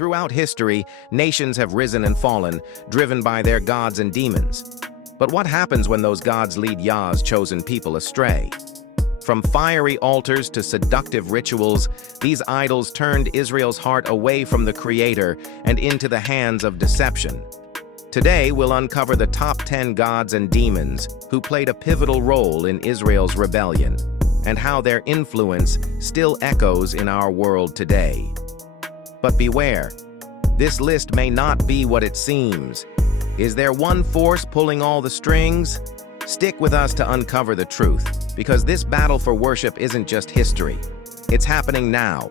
Throughout history, nations have risen and fallen, driven by their gods and demons. But what happens when those gods lead Yah's chosen people astray? From fiery altars to seductive rituals, these idols turned Israel's heart away from the Creator and into the hands of deception. Today, we'll uncover the top 10 gods and demons who played a pivotal role in Israel's rebellion, and how their influence still echoes in our world today. But beware, this list may not be what it seems. Is there one force pulling all the strings? Stick with us to uncover the truth, because this battle for worship isn't just history. It's happening now.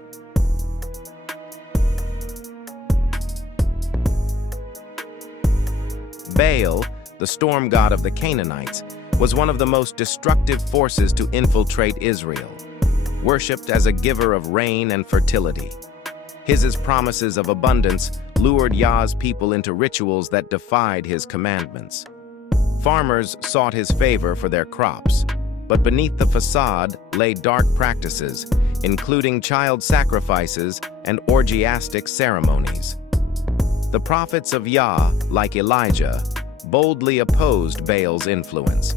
Baal, the storm god of the Canaanites, was one of the most destructive forces to infiltrate Israel, worshipped as a giver of rain and fertility. His promises of abundance lured Yah's people into rituals that defied his commandments. Farmers sought his favor for their crops, but beneath the facade lay dark practices, including child sacrifices and orgiastic ceremonies. The prophets of Yah, like Elijah, boldly opposed Baal's influence.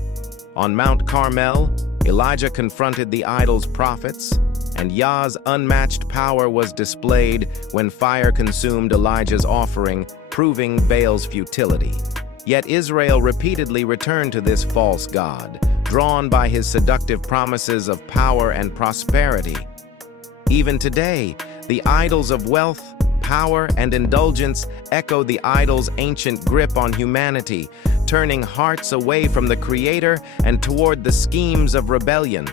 On Mount Carmel, Elijah confronted the idol's prophets, and Yah's unmatched power was displayed when fire consumed Elijah's offering, proving Baal's futility. Yet Israel repeatedly returned to this false god, drawn by his seductive promises of power and prosperity. Even today, the idols of wealth, power, and indulgence echo the idol's ancient grip on humanity, turning hearts away from the Creator and toward the schemes of rebellion.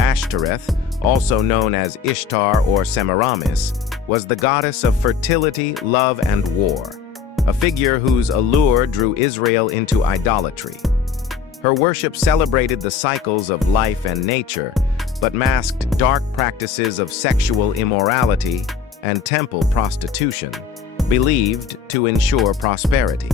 Ashtoreth, also known as Ishtar or Semiramis, was the goddess of fertility, love, and war, a figure whose allure drew Israel into idolatry. Her worship celebrated the cycles of life and nature, but masked dark practices of sexual immorality and temple prostitution, believed to ensure prosperity.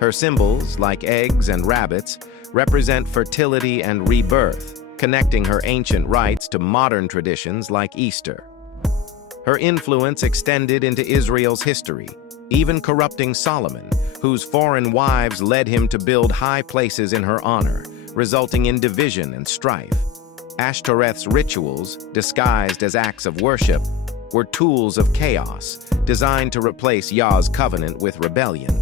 Her symbols, like eggs and rabbits, represent fertility and rebirth, connecting her ancient rites to modern traditions like Easter. Her influence extended into Israel's history, even corrupting Solomon, whose foreign wives led him to build high places in her honor, resulting in division and strife. Ashtoreth's rituals, disguised as acts of worship, were tools of chaos, designed to replace Yah's covenant with rebellion.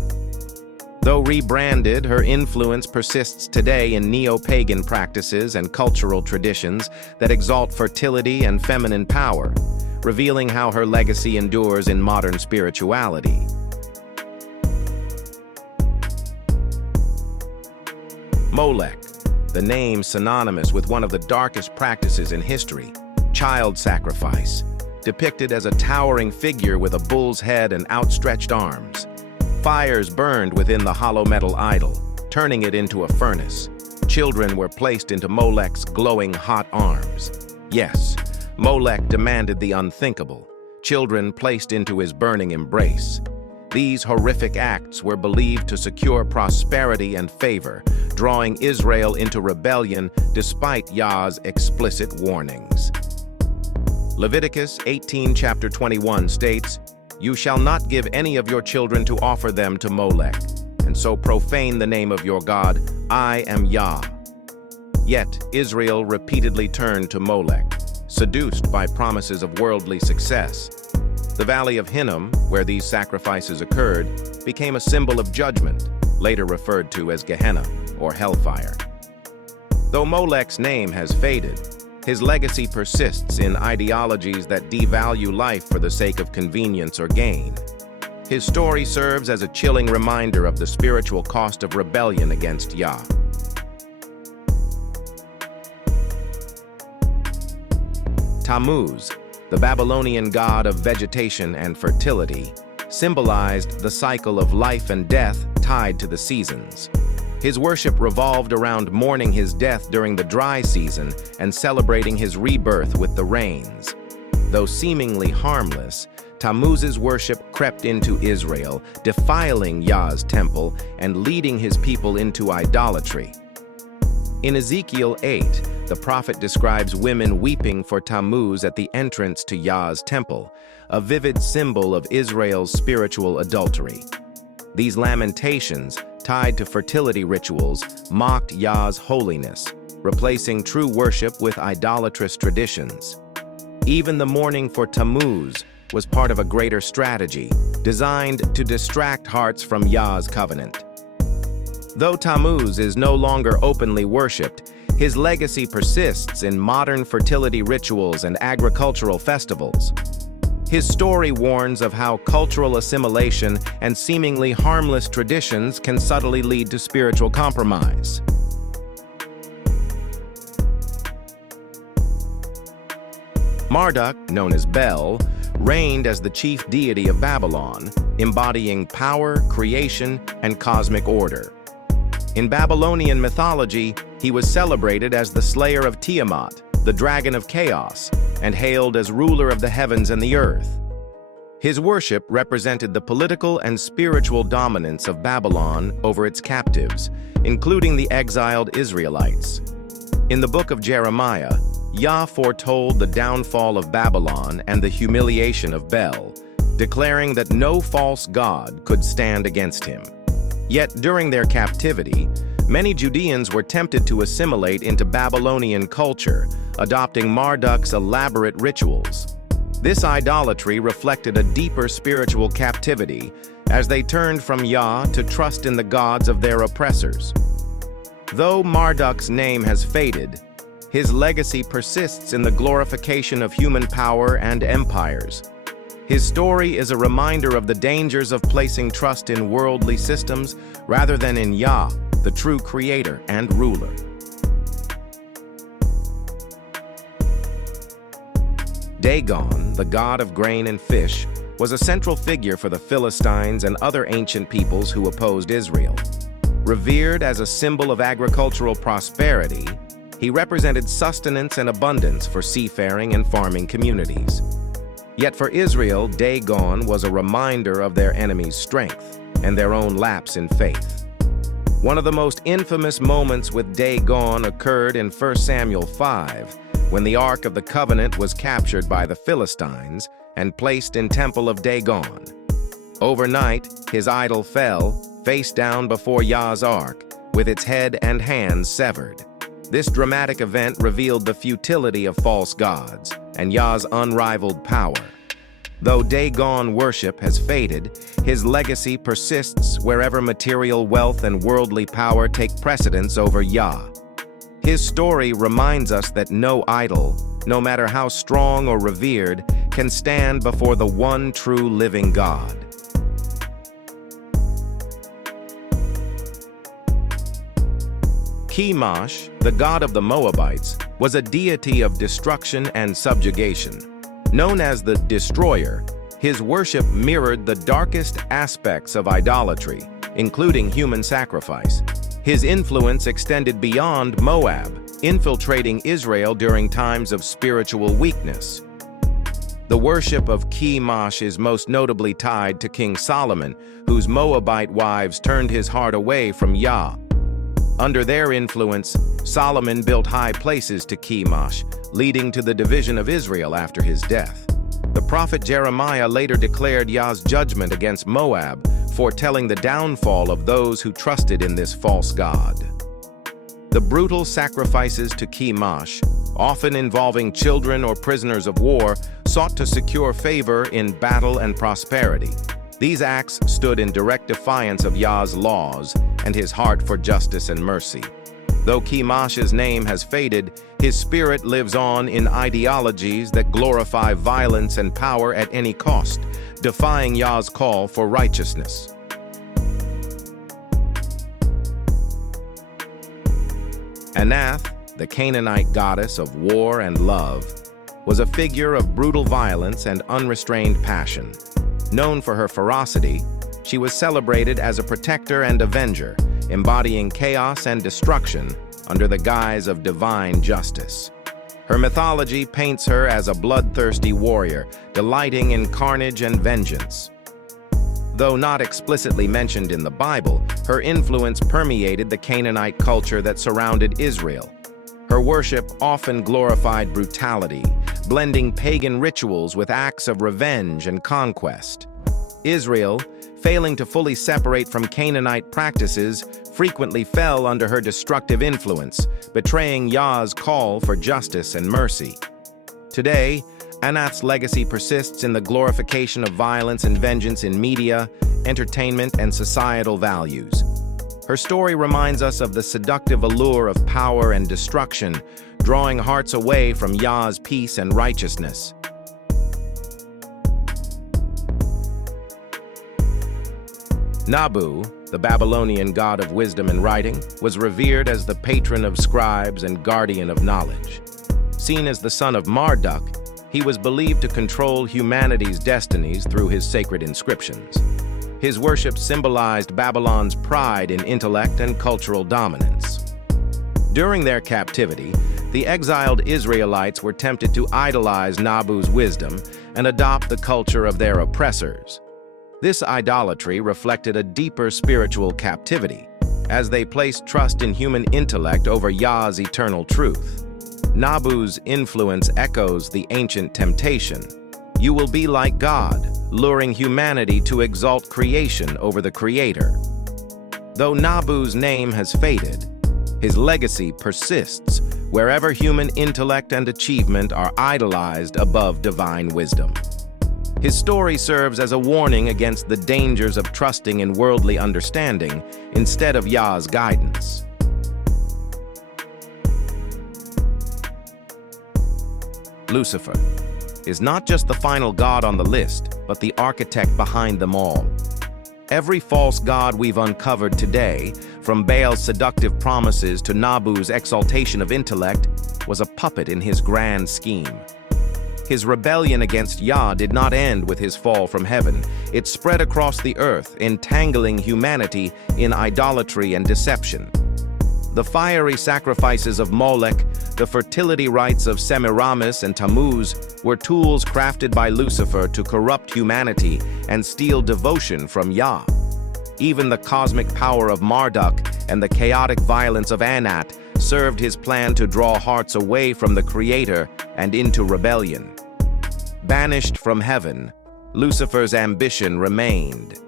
Though rebranded, her influence persists today in neo-pagan practices and cultural traditions that exalt fertility and feminine power, revealing how her legacy endures in modern spirituality. Molech, the name synonymous with one of the darkest practices in history, child sacrifice, depicted as a towering figure with a bull's head and outstretched arms. Fires burned within the hollow metal idol, turning it into a furnace. Children were placed into Molech's glowing hot arms. Yes, Molech demanded the unthinkable, children placed into his burning embrace. These horrific acts were believed to secure prosperity and favor, drawing Israel into rebellion despite Yah's explicit warnings. Leviticus 18, chapter 21 states, "You shall not give any of your children to offer them to Molech, and so profane the name of your God. I am Yah." Yet Israel repeatedly turned to Molech, seduced by promises of worldly success. The Valley of Hinnom, where these sacrifices occurred, became a symbol of judgment, later referred to as Gehenna, or hellfire. Though Molech's name has faded, his legacy persists in ideologies that devalue life for the sake of convenience or gain. His story serves as a chilling reminder of the spiritual cost of rebellion against Yah. Tammuz, the Babylonian god of vegetation and fertility, symbolized the cycle of life and death tied to the seasons. His worship revolved around mourning his death during the dry season and celebrating his rebirth with the rains. Though seemingly harmless, Tammuz's worship crept into Israel, defiling Yah's temple and leading his people into idolatry. In Ezekiel 8, the prophet describes women weeping for Tammuz at the entrance to Yah's temple, a vivid symbol of Israel's spiritual adultery. These lamentations, tied to fertility rituals, mocked Yah's holiness, replacing true worship with idolatrous traditions. Even the mourning for Tammuz was part of a greater strategy, designed to distract hearts from Yah's covenant. Though Tammuz is no longer openly worshipped, his legacy persists in modern fertility rituals and agricultural festivals. His story warns of how cultural assimilation and seemingly harmless traditions can subtly lead to spiritual compromise. Marduk, known as Baal, reigned as the chief deity of Babylon, embodying power, creation, and cosmic order. In Babylonian mythology, he was celebrated as the slayer of Tiamat, the dragon of chaos, and hailed as ruler of the heavens and the earth. His worship represented the political and spiritual dominance of Babylon over its captives, including the exiled Israelites. In the book of Jeremiah, Yah foretold the downfall of Babylon and the humiliation of Baal, declaring that no false god could stand against him. Yet during their captivity, many Judeans were tempted to assimilate into Babylonian culture, adopting Marduk's elaborate rituals. This idolatry reflected a deeper spiritual captivity as they turned from Yah to trust in the gods of their oppressors. Though Marduk's name has faded, his legacy persists in the glorification of human power and empires. His story is a reminder of the dangers of placing trust in worldly systems rather than in Yah, the true creator and ruler. Dagon, the god of grain and fish, was a central figure for the Philistines and other ancient peoples who opposed Israel. Revered as a symbol of agricultural prosperity, he represented sustenance and abundance for seafaring and farming communities. Yet for Israel, Dagon was a reminder of their enemy's strength and their own lapse in faith. One of the most infamous moments with Dagon occurred in 1 Samuel 5, when the Ark of the Covenant was captured by the Philistines and placed in Temple of Dagon. Overnight, his idol fell, face down before Yah's Ark, with its head and hands severed. This dramatic event revealed the futility of false gods and Yah's unrivaled power. Though Dagon worship has faded, his legacy persists wherever material wealth and worldly power take precedence over Yah. His story reminds us that no idol, no matter how strong or revered, can stand before the one true living God. Chemosh, the god of the Moabites, was a deity of destruction and subjugation. Known as the Destroyer, his worship mirrored the darkest aspects of idolatry, including human sacrifice. His influence extended beyond Moab, infiltrating Israel during times of spiritual weakness. The worship of Chemosh is most notably tied to King Solomon, whose Moabite wives turned his heart away from Yah. Under their influence, Solomon built high places to Chemosh, leading to the division of Israel after his death. The prophet Jeremiah later declared Yah's judgment against Moab, foretelling the downfall of those who trusted in this false god. The brutal sacrifices to Chemosh, often involving children or prisoners of war, sought to secure favor in battle and prosperity. These acts stood in direct defiance of Yah's laws and his heart for justice and mercy. Though Chemosh's name has faded, his spirit lives on in ideologies that glorify violence and power at any cost, defying Yah's call for righteousness. Anath, the Canaanite goddess of war and love, was a figure of brutal violence and unrestrained passion. Known for her ferocity, she was celebrated as a protector and avenger, embodying chaos and destruction under the guise of divine justice. Her mythology paints her as a bloodthirsty warrior, delighting in carnage and vengeance. Though not explicitly mentioned in the Bible, her influence permeated the Canaanite culture that surrounded Israel. Her Her worship often glorified brutality, blending pagan rituals with acts of revenge and conquest. Israel, failing to fully separate from Canaanite practices, frequently fell under her destructive influence, betraying Yah's call for justice and mercy. Today, Anath's legacy persists in the glorification of violence and vengeance in media, entertainment, and societal values. Her story reminds us of the seductive allure of power and destruction, drawing hearts away from Yah's peace and righteousness. Nabu, the Babylonian god of wisdom and writing, was revered as the patron of scribes and guardian of knowledge. Seen as the son of Marduk, he was believed to control humanity's destinies through his sacred inscriptions. His worship symbolized Babylon's pride in intellect and cultural dominance. During their captivity, the exiled Israelites were tempted to idolize Nabu's wisdom and adopt the culture of their oppressors. This idolatry reflected a deeper spiritual captivity, as they placed trust in human intellect over Yah's eternal truth. Nabu's influence echoes the ancient temptation. You will be like God, luring humanity to exalt creation over the Creator. Though Nabu's name has faded, his legacy persists wherever human intellect and achievement are idolized above divine wisdom. His story serves as a warning against the dangers of trusting in worldly understanding instead of Yah's guidance. Lucifer is not just the final god on the list, but the architect behind them all. Every false god we've uncovered today, from Baal's seductive promises to Nabu's exaltation of intellect, was a puppet in his grand scheme. His rebellion against Yah did not end with his fall from heaven. It spread across the earth, entangling humanity in idolatry and deception. The fiery sacrifices of Molech, the fertility rites of Semiramis and Tammuz were tools crafted by Lucifer to corrupt humanity and steal devotion from Yah. Even the cosmic power of Marduk and the chaotic violence of Anat served his plan to draw hearts away from the Creator and into rebellion. Banished from heaven, Lucifer's ambition remained.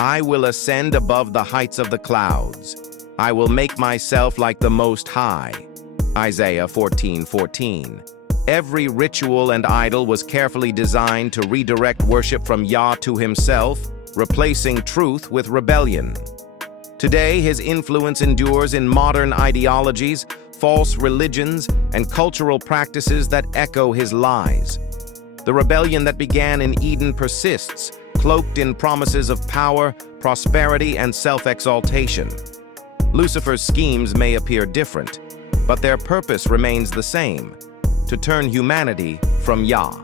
I will ascend above the heights of the clouds. I will make myself like the Most High. Isaiah 14:14. Every ritual and idol was carefully designed to redirect worship from Yah to himself, replacing truth with rebellion. Today, his influence endures in modern ideologies, false religions, and cultural practices that echo his lies. The rebellion that began in Eden persists, cloaked in promises of power, prosperity, and self-exaltation. Lucifer's schemes may appear different, but their purpose remains the same: to turn humanity from Yah.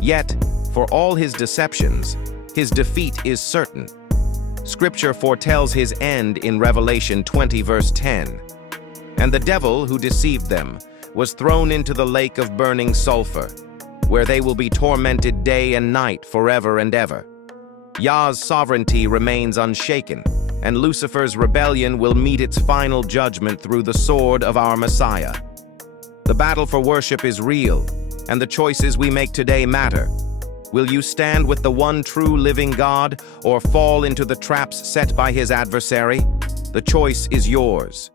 Yet, for all his deceptions, his defeat is certain. Scripture foretells his end in Revelation 20 verse 10. And the devil who deceived them was thrown into the lake of burning sulfur, where they will be tormented day and night forever and ever. Yah's sovereignty remains unshaken, and Lucifer's rebellion will meet its final judgment through the sword of our Messiah. The battle for worship is real, and the choices we make today matter. Will you stand with the one true living God, or fall into the traps set by his adversary? The choice is yours.